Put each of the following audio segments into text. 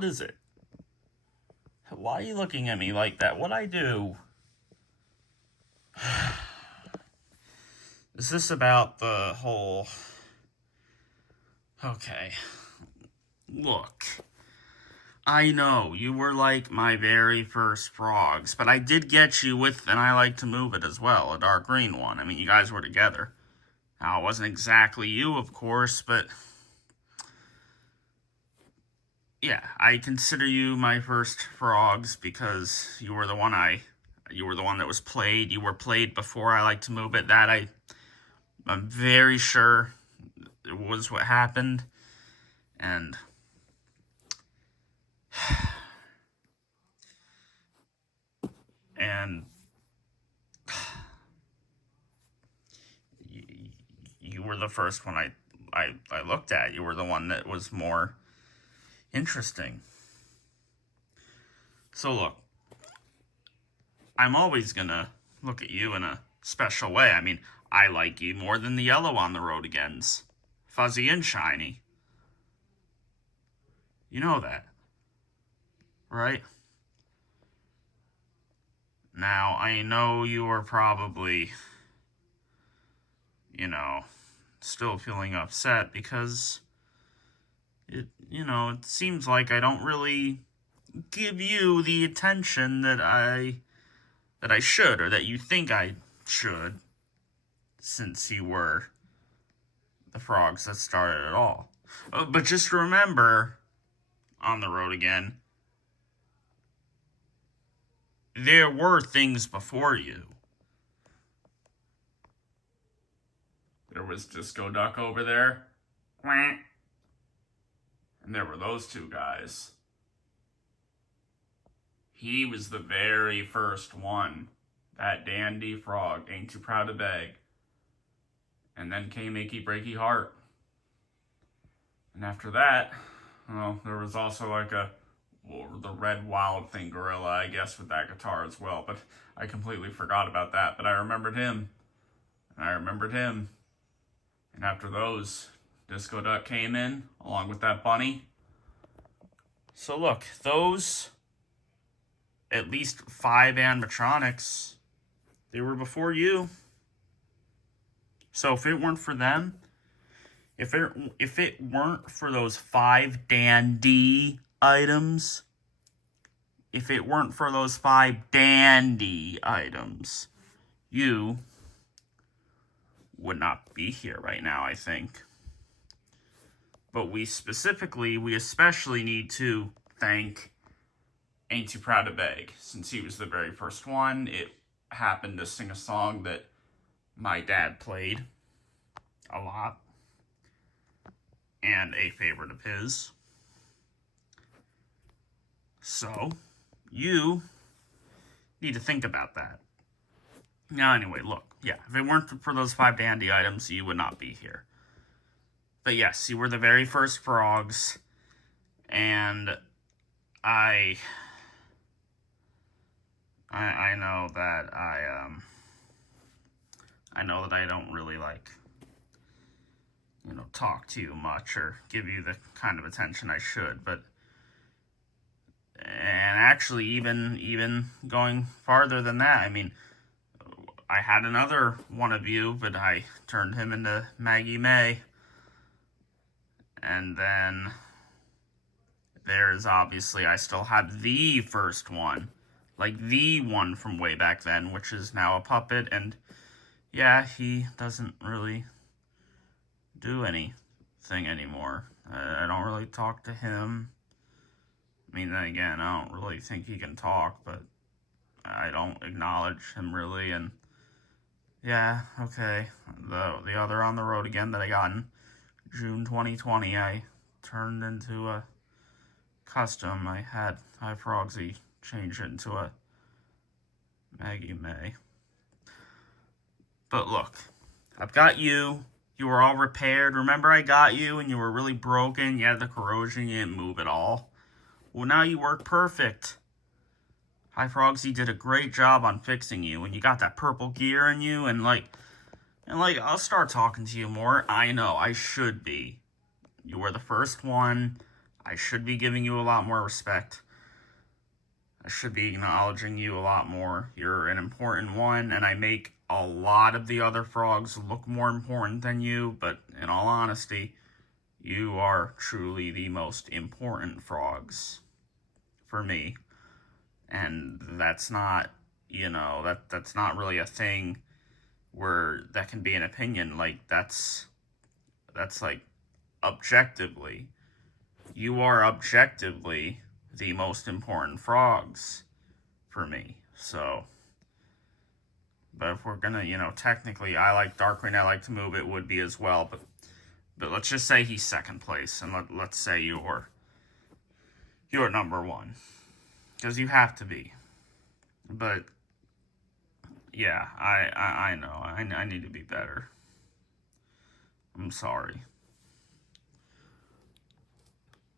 What is it? Why are you looking at me like that? What'd I do? Is this about the whole... Okay. Look. I know, you were like my very first Frogz, but I did get you with And I Like to Move It as well, a dark green one. I mean, you guys were together. Now, it wasn't exactly you, of course, but... Yeah, I consider you my first Frogz because you were the one that was played. You were played before I Like to Move It. I'm very sure it was what happened. And you were the first one I looked at. You were the one that was more interesting. So look, I'm always gonna look at you in a special way. I mean, I like you more than the yellow on the road agains. Fuzzy and shiny. You know that, right? Now, I know you are probably, still feeling upset because it seems like I don't really give you the attention that I should, or that you think I should, since you were the Frogz that started it all. But just remember, on the road again, there were things before you. There was Disco Duck over there. And there were those two guys. He was the very first one. That dandy frog, ain't too proud to beg. And then came Achy Breaky Heart. And after that, well, there was also like the Red Wild Thing gorilla, I guess, with that guitar as well. But I completely forgot about that. But I remembered him. And I remembered him. And after those, Disco Duck came in, along with that bunny. So look, those, at least 5 animatronics, they were before you. So if it weren't for them, if it weren't for those 5 dandy items, if it weren't for those 5 dandy items, you would not be here right now, I think. But we especially need to thank Ain't Too Proud to Beg, since he was the very first one. It happened to sing a song that my dad played a lot, and a favorite of his. So, you need to think about that. Now, anyway, look, yeah, if it weren't for those 5 dandy items, you would not be here. But yes, you were the very first Frogz, and I know that I don't really talk to you much or give you the kind of attention I should, and actually even going farther than that, I mean, I had another one of you, but I turned him into Maggie May. And then there's obviously, I still have the first one, like the one from way back then, which is now a puppet. And yeah, he doesn't really do anything anymore. I don't really talk to him. I mean, then again, I don't really think he can talk, but I don't acknowledge him really. And yeah, okay, the other On the Road Again that I got in June 2020, I turned into a custom. I had Frogzy change it into a Maggie May. But look, I've got you. You were all repaired. Remember I got you and you were really broken. You had the corrosion. You didn't move at all. Well, now you work perfect. Frogzy did a great job on fixing you. And you got that purple gear in you. And I'll start talking to you more. I know, I should be. You were the first one. I should be giving you a lot more respect. I should be acknowledging you a lot more. You're an important one, and I make a lot of the other frogs look more important than you, but in all honesty, you are truly the most important frogs for me. And that's not, that's not really a thing where that can be an opinion. Like, that's like objectively. You are objectively the most important frogs for me. So, but if we're gonna, technically, I like Darkwing, I like to move, it would be as well. But let's just say he's second place, and let's say you're number one, because you have to be. But yeah, I know I need to be better. I'm sorry.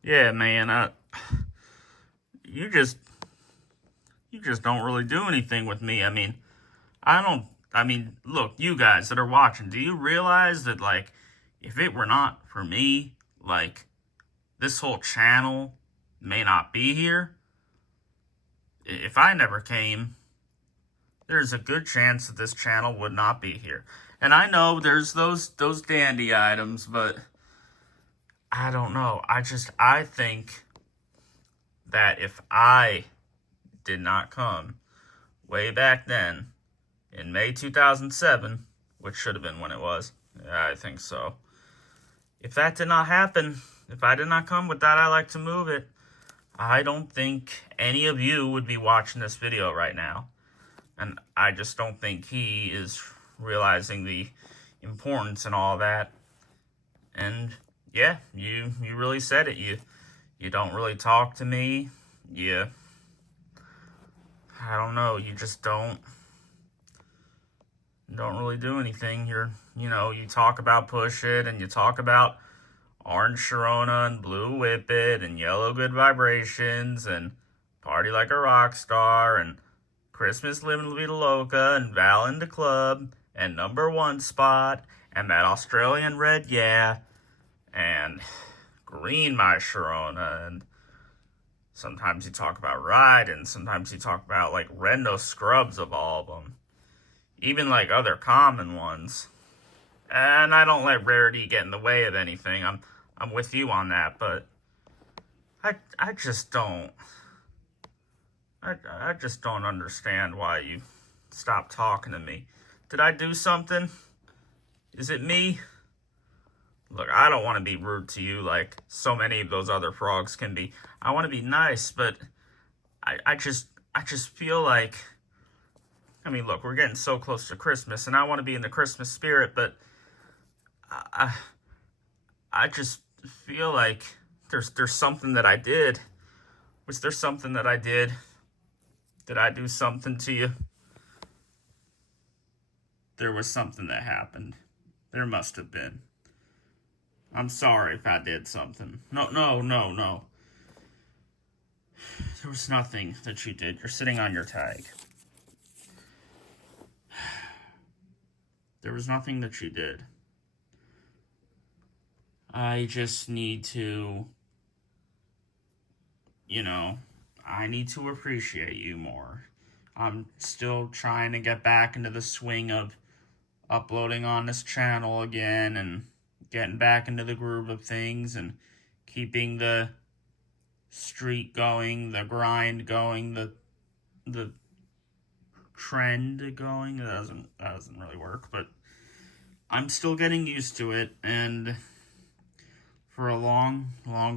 Yeah, man. You just don't really do anything with me. I mean, look, you guys that are watching, do you realize that, like, if it were not for me, like, this whole channel may not be here? If I never came, there's a good chance that this channel would not be here. And I know there's those dandy items, but I don't know. I think that if I did not come way back then, in May 2007, which should have been when it was, yeah, I think so. If that did not happen, if I did not come with that I Like to Move It, I don't think any of you would be watching this video right now. And I just don't think he is realizing the importance and all that. And yeah, you really said it. You don't really talk to me. I don't know, you just don't really do anything. You talk about Push It, and you talk about Orange Sharona and Blue Whip It and Yellow Good Vibrations and Party Like a Rock Star and Christmas Living La Vida Loca and Val in the Club and Number One Spot and that Australian Red Yeah and Green My Sharona, and sometimes you talk about Ride, and sometimes you talk about, like, Red No Scrubs of all of them. Even, like, other common ones. And I don't let rarity get in the way of anything. I'm with you on that, but I just don't. I just don't understand why you stopped talking to me. Did I do something? Is it me? Look, I don't want to be rude to you like so many of those other frogs can be. I want to be nice, but I just feel like, I mean, look, we're getting so close to Christmas, and I want to be in the Christmas spirit, but I just feel like there's something that I did. Was there something that I did? Did I do something to you? There was something that happened. There must have been. I'm sorry if I did something. No. There was nothing that you did. You're sitting on your tag. There was nothing that you did. I just need to, I need to appreciate you more. I'm still trying to get back into the swing of uploading on this channel again and getting back into the groove of things and keeping the streak going, the grind going, the trend going. That doesn't really work, but I'm still getting used to it. And for a long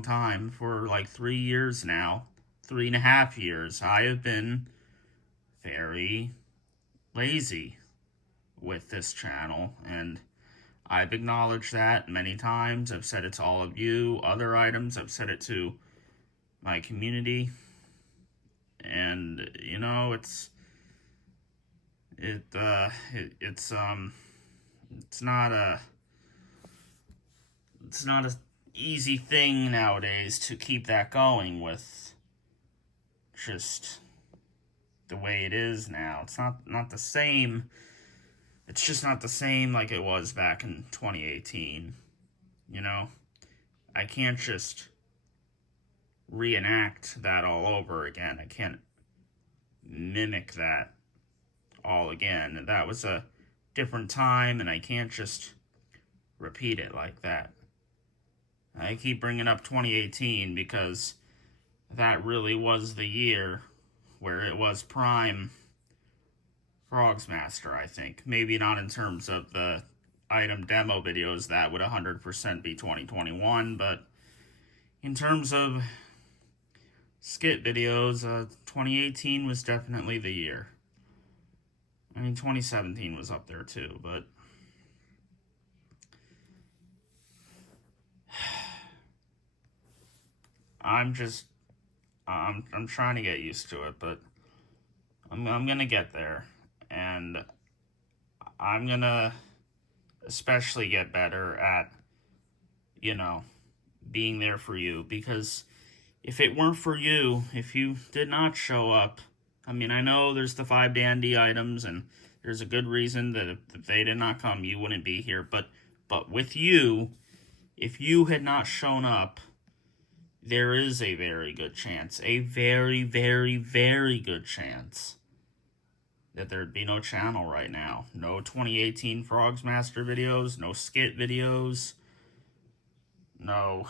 time, for like 3 years now, 3.5 years, I have been very lazy with this channel, and I've acknowledged that many times. I've said it to all of you, other items, I've said it to my community, and it's not a easy thing nowadays to keep that going with just the way it is now. It's not the same. It's just not the same like it was back in 2018. I can't just reenact that all over again. I can't mimic that all again. That was a different time, and I can't just repeat it like that. I keep bringing up 2018 because that really was the year where it was prime Frogz Master, I think. Maybe not in terms of the item demo videos, that would 100% be 2021, but in terms of skit videos, 2018 was definitely the year. I mean, 2017 was up there too, but I'm trying to get used to it, but I'm gonna get there, and I'm gonna especially get better at, being there for you, because if it weren't for you, if you did not show up, I mean, I know there's the 5 dandy items, and there's a good reason that if they did not come, you wouldn't be here, but with you, if you had not shown up, there is a very good chance, a very, very, very good chance that there'd be no channel right now. No 2018 Frogz Master videos, no skit videos, no,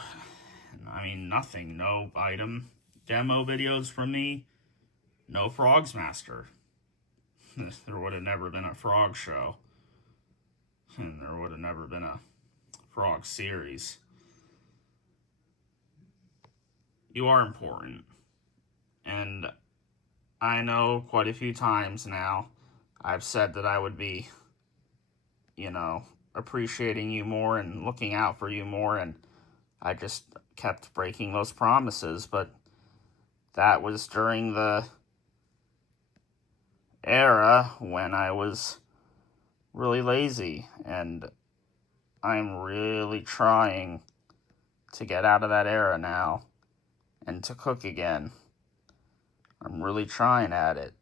I mean, nothing. No item demo videos from me, no Frogz Master. There would have never been a Frog show, and there would have never been a Frog series. You are important, and I know quite a few times now I've said that I would be, appreciating you more and looking out for you more, and I just kept breaking those promises, but that was during the era when I was really lazy, and I'm really trying to get out of that era now and to cook again. I'm really trying at it.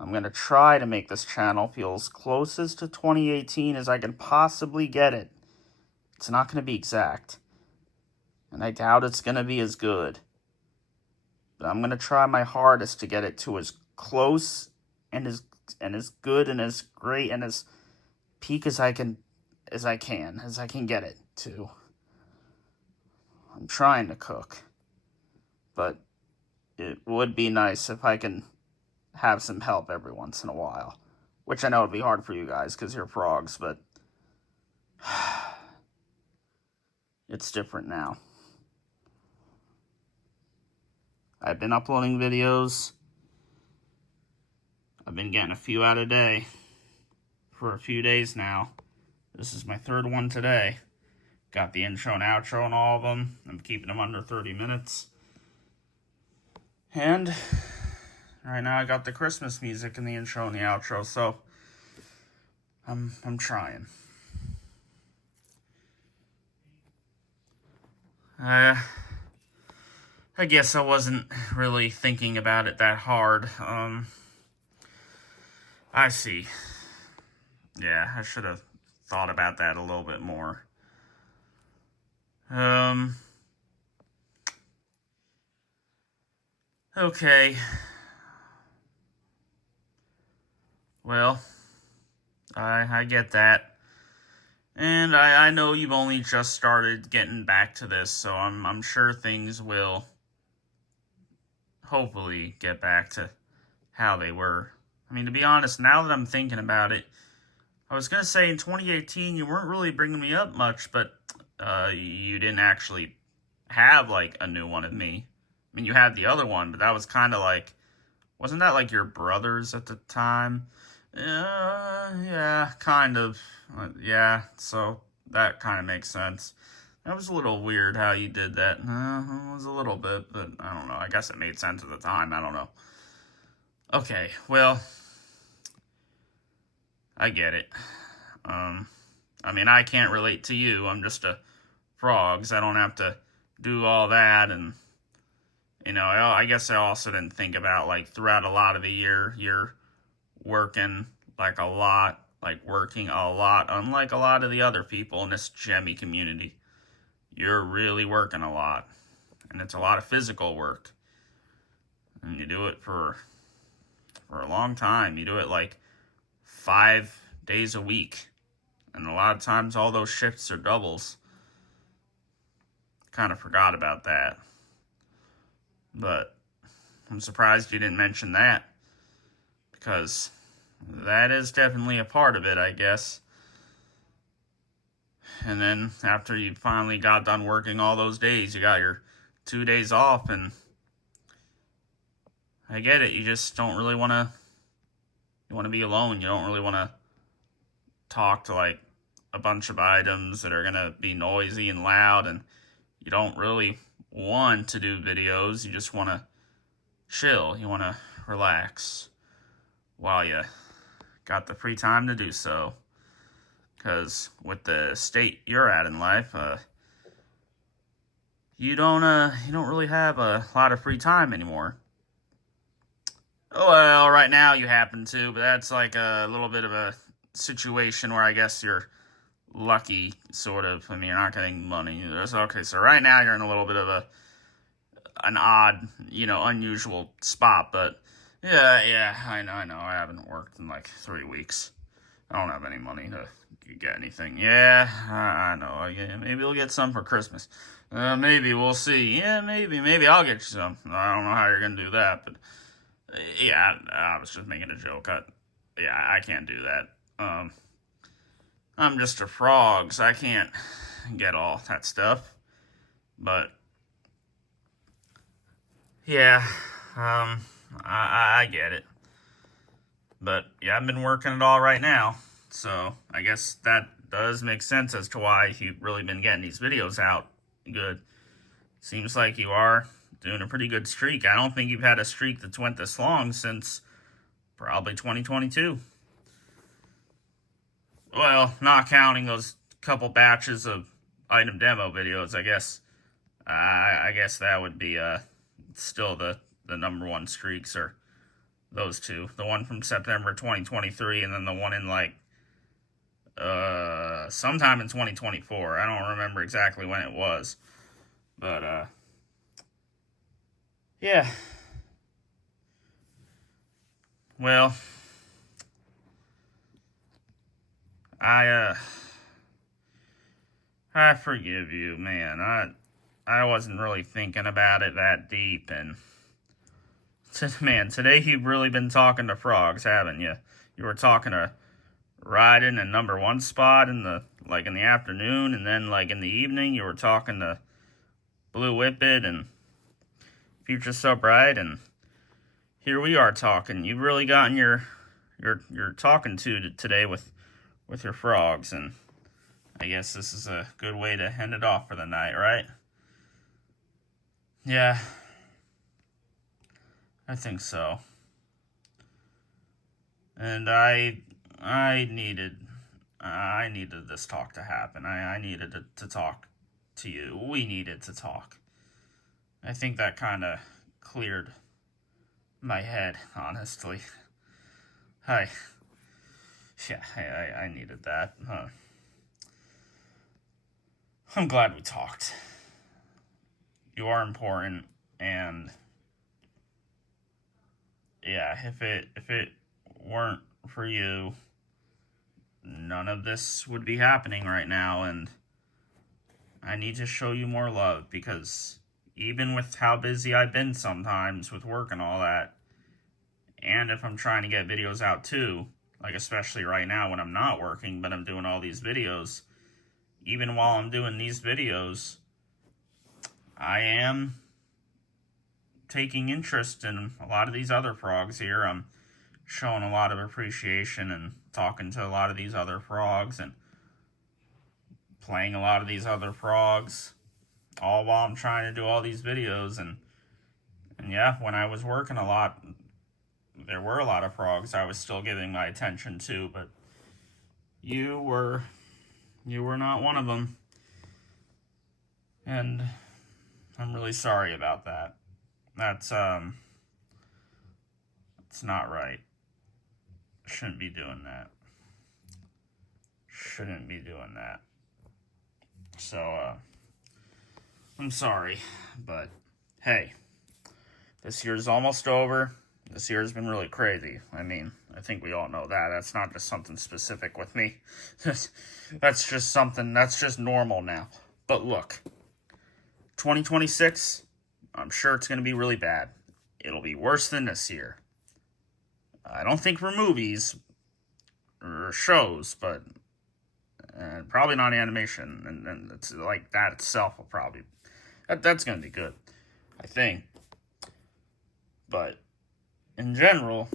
I'm going to try to make this channel feel as closest to 2018 as I can possibly get it. It's not going to be exact, and I doubt it's going to be as good. But I'm going to try my hardest to get it to as close and as good and as great and as peak as I can get it to. I'm trying to cook, but it would be nice if I can have some help every once in a while, which I know would be hard for you guys because you're frogs, but it's different now. I've been uploading videos. I've been getting a few out a day for a few days now. This is my 3rd one today. Got the intro and outro on all of them. I'm keeping them under 30 minutes. And right now I got the Christmas music in the intro and the outro, so I'm trying. I guess I wasn't really thinking about it that hard. I see. Yeah, I should have thought about that a little bit more. Okay. Well, I get that. And I know you've only just started getting back to this, so I'm sure things will hopefully get back to how they were. I mean, to be honest, now that I'm thinking about it, I was going to say in 2018 you weren't really bringing me up much, but you didn't actually have, like, a new one of me. I mean, you had the other one, but that was kind of like, wasn't that like your brother's at the time? Yeah, kind of. Yeah, so that kind of makes sense. That was a little weird how you did that. It was a little bit, but I don't know. I guess it made sense at the time. I don't know. Okay, well, I get it. I mean, I can't relate to you. I'm just a Frogz. I don't have to do all that, and I guess I also didn't think about, like, throughout a lot of the year, you're working, like, a lot, unlike a lot of the other people in this Gemmy community. You're really working a lot, and it's a lot of physical work. And you do it for a long time. You do it like 5 days a week. And a lot of times all those shifts are doubles. Kind of forgot about that. But I'm surprised you didn't mention that. Because that is definitely a part of it, I guess. And then after you finally got done working all those days, you got your 2 days off, and I get it. You just don't really want to, you want to be alone. You don't really want to talk to like a bunch of items that are going to be noisy and loud, and you don't really want to do videos. You just want to chill. You want to relax while you got the free time to do so. Because with the state you're at in life, you don't really have a lot of free time anymore. Well, right now you happen to, but that's like a little bit of a situation where I guess you're lucky, sort of. I mean, you're not getting money. Okay, so right now you're in a little bit of an odd, unusual spot, but yeah, I know. I haven't worked in like 3 weeks. I don't have any money to get anything. Yeah, I know. Yeah, maybe we'll get some for Christmas. Maybe, we'll see. Yeah, maybe I'll get you some. I don't know how you're going to do that, but yeah, I was just making a joke. I can't do that. I'm just a frog, so I can't get all that stuff. But yeah, I get it. But yeah, I've been working it all right now. So I guess that does make sense as to why you've really been getting these videos out good. Seems like you are doing a pretty good streak. I don't think you've had a streak that's went this long since probably 2022. Well, not counting those couple batches of item demo videos, I guess. I guess that would be still the number one streaks, or those two. The one from September 2023, and then the one in like sometime in 2024. I don't remember exactly when it was. But yeah. Well, I forgive you, man. I wasn't really thinking about it that deep, and man, today you've really been talking to frogs, haven't you? You were talking to Ryden in number 1 spot in the afternoon, and then like in the evening you were talking to Blue Whippet and Future So Bright, and here we are talking. You've really gotten your talking to today with your frogs, and I guess this is a good way to end it off for the night, right? Yeah, I think so. And I needed this talk to happen. I needed to talk to you. We needed to talk. I think that kind of cleared my head, honestly. I needed that. I'm glad we talked. You are important, and yeah, if it weren't for you, none of this would be happening right now, and I need to show you more love, because even with how busy I've been sometimes with work and all that, and if I'm trying to get videos out too, like especially right now when I'm not working, but I'm doing all these videos, even while I'm doing these videos, I am taking interest in a lot of these other frogs here. I'm showing a lot of appreciation and talking to a lot of these other frogs and playing a lot of these other frogs, all while I'm trying to do all these videos. And yeah, when I was working a lot, there were a lot of frogs I was still giving my attention to, but you were not one of them. And I'm really sorry about that. That's it's not right. Shouldn't be doing that. So I'm sorry, but hey, this year's almost over. This year's been really crazy. I mean, I think we all know that. That's not just something specific with me. That's just normal now. But look, 2026, I'm sure it's going to be really bad. It'll be worse than this year. I don't think for movies or shows, but probably not animation. And it's like that itself will probably, that's going to be good, I think. But in general,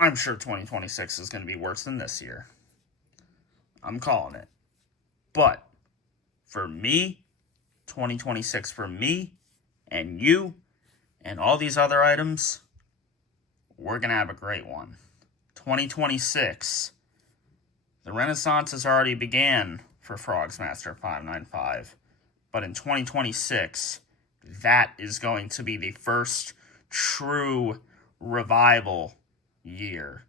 I'm sure 2026 is going to be worse than this year. I'm calling it. But for me, 2026 for me and you and all these other items, we're going to have a great one. 2026, the Renaissance has already began for Frogz Master 595. But in 2026, that is going to be the first true revival year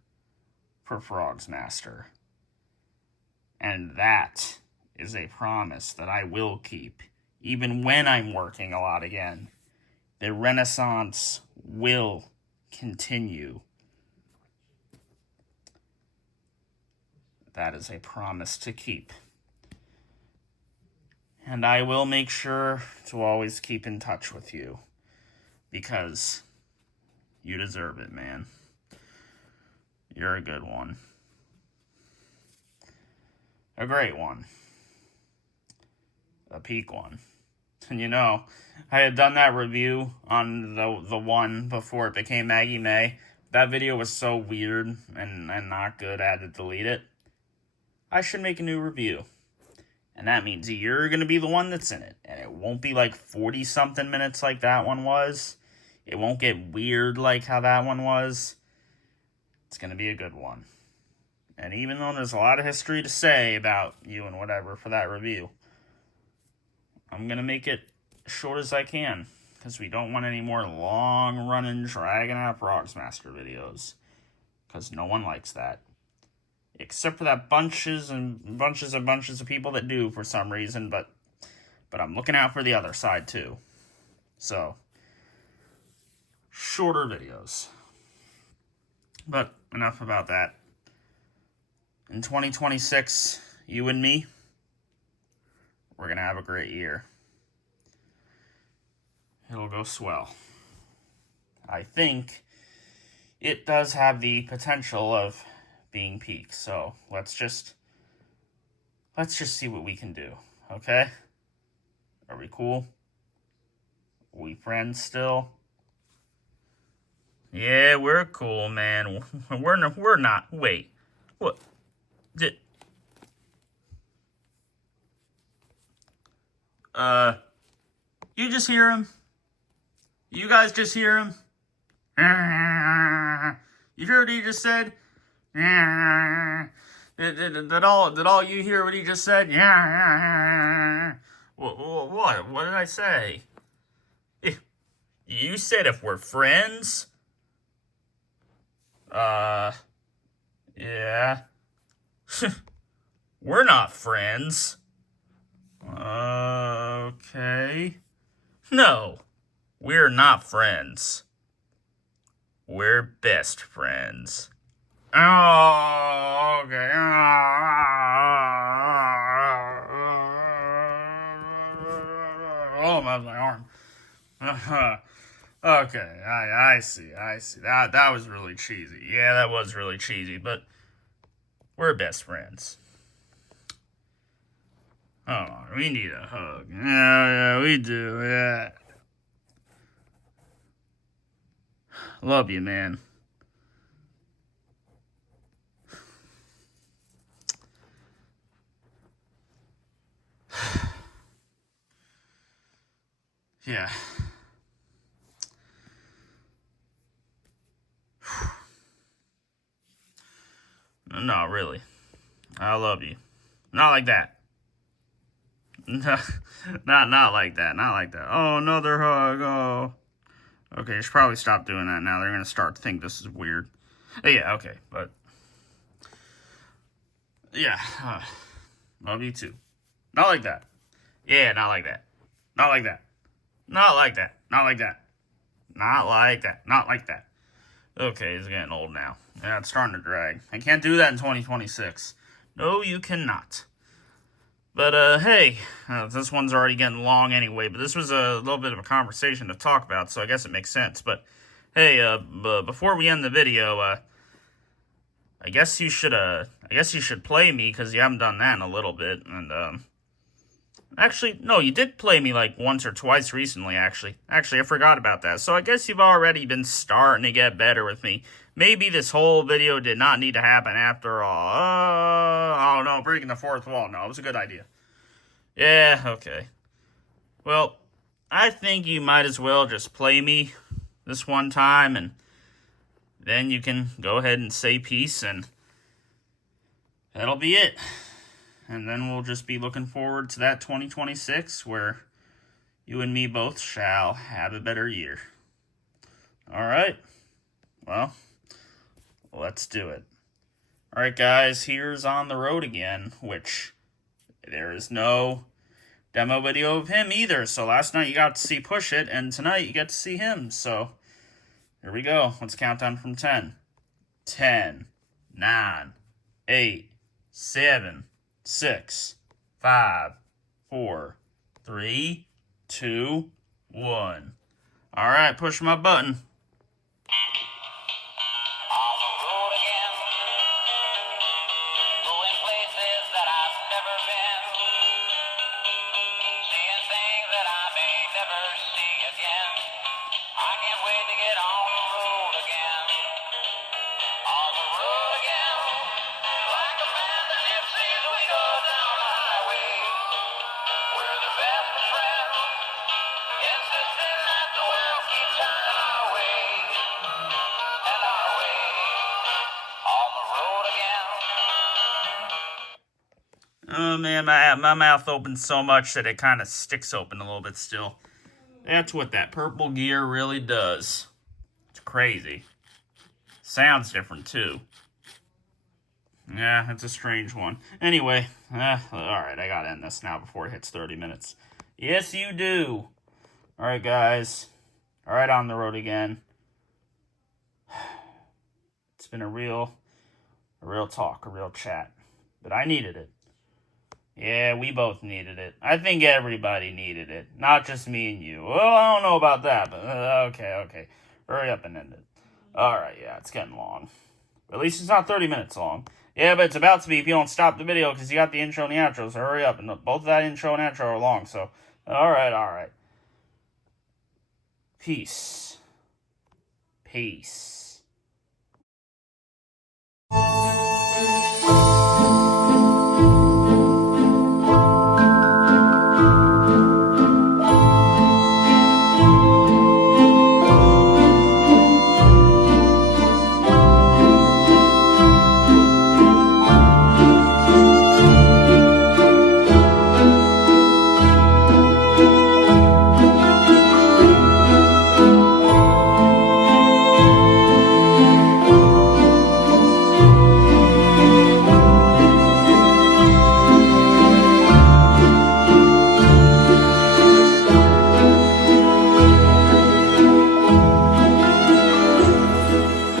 for Frogz Master. And that is a promise that I will keep, even when I'm working a lot again. The Renaissance will continue. That is a promise to keep. And I will make sure to always keep in touch with you, because you deserve it, man. You're a good one. A great one. A peak one. And you know, I had done that review on the one before it became Maggie May. That video was so weird and not good, I had to delete it. I should make a new review. And that means you're going to be the one that's in it. And it won't be like 40-something minutes like that one was. It won't get weird like how that one was. It's going to be a good one. And even though there's a lot of history to say about you and whatever for that review, I'm going to make it as short as I can, because we don't want any more long-running, dragging-out Frogz Master videos, because no one likes that. Except for that bunches of people that do for some reason, but I'm looking out for the other side too. So, shorter videos. But enough about that. In 2026, you and me, we're going to have a great year. It'll go swell. I think it does have the potential of being peak. So let's just see what we can do. Okay? Are we cool? Are we friends still? Yeah, we're cool, man. We're not. Wait. What? You just hear him? You guys just hear him? You heard what he just said? Did all you hear what he just said? What? What did I say? You said if we're friends? Yeah. We're not friends. Okay. No, we're not friends. We're best friends. Oh, okay. Oh, my arm. Okay, I see. That was really cheesy. Yeah, that was really cheesy, but we're best friends. Oh, we need a hug. Yeah, we do, yeah. Love you, man. Yeah. No, really. I love you. Not like that. No, not like that. Not like that. Oh, another hug. Oh. Okay, you should probably stop doing that now. They're going to start to think this is weird. Yeah, okay, but... Yeah, love you too. Not like that. Yeah, not like that. Not like that. Not like that. Not like that. Not like that. Not like that. Okay, he's getting old now. Yeah, it's starting to drag. I can't do that in 2026. No, you cannot. But, hey, this one's already getting long anyway, but this was a little bit of a conversation to talk about, so I guess it makes sense. But, hey, before we end the video, I guess you should play me, because you haven't done that in a little bit, and, actually, no, you did play me, like, once or twice recently, actually. Actually, I forgot about that. So I guess you've already been starting to get better with me. Maybe this whole video did not need to happen after all. Oh, no, breaking the fourth wall. No, it was a good idea. Yeah, okay. Well, I think you might as well just play me this one time, and then you can go ahead and say peace, and that'll be it. And then we'll just be looking forward to that 2026 where you and me both shall have a better year. All right. Well, let's do it. All right, guys, here's On the Road Again, which there is no demo video of him either. So last night you got to see Push It, and tonight you get to see him. So here we go. Let's count down from 10. 10, 9, 8, 7, 6, 5, 4, 3, 2, 1. All right, push my button. On the road again, going places that I've never been, seeing things that I may never see again. I can't wait to get on the road again. On the road again, like a band of gypsies, we go down the highway. We're the best of friends, insisting that the world keeps turning our way, and our way. On the road again. Oh, man, my mouth opens so much that it kind of sticks open a little bit still. That's what that purple gear really does. It's crazy. Sounds different, too. Yeah, it's a strange one. Anyway, alright, I gotta end this now before it hits 30 minutes. Yes, you do. Alright, guys. Alright, On the Road Again. It's been a real talk, a real chat. But I needed it. Yeah, we both needed it. I think everybody needed it. Not just me and you. Well, I don't know about that, but okay. Hurry up and end it. Alright, yeah, it's getting long. At least it's not 30 minutes long. Yeah, but it's about to be if you don't stop the video because you got the intro and the outro, so hurry up. And both that intro and outro are long, so alright. Peace. Peace.